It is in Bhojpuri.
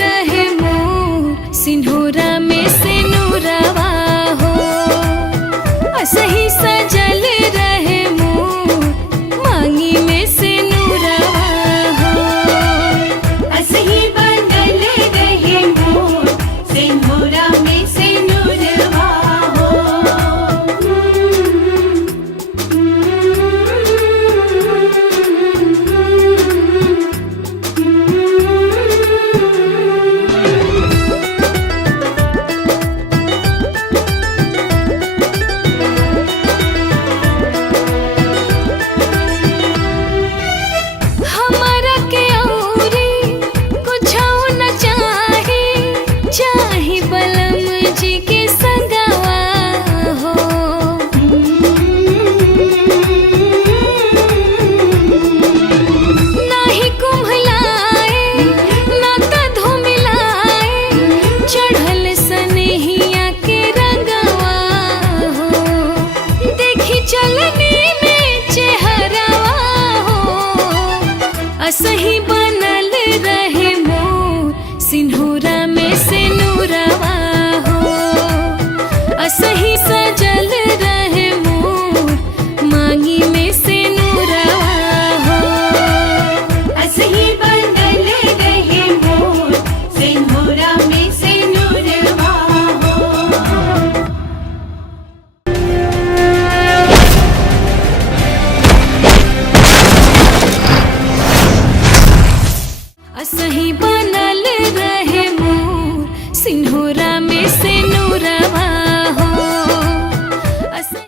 रहे मोर सिंधूरा में से नूरवा हो। असही सजल रहे मोर मांगी में से नूरवा हो। असही बनल रहे मोर सिंधूरा में से नूरवा हो। हमारा के औरी कुछो न चाही, चाही बलम जी के संगवा हो। नाही कुम्हलाए ना त धुमिलाए, चढ़ल सनहिया के रंगवा हो। देखी चलनी में चेहरवा हो। असही बनल रहे मोर सिंधूरा में से नूरवा हो। असही सजल रहे मोर मांगी में से नूरवा हो। असही बनल रहे मोर सिंधूरा में से नूरवा हो। असही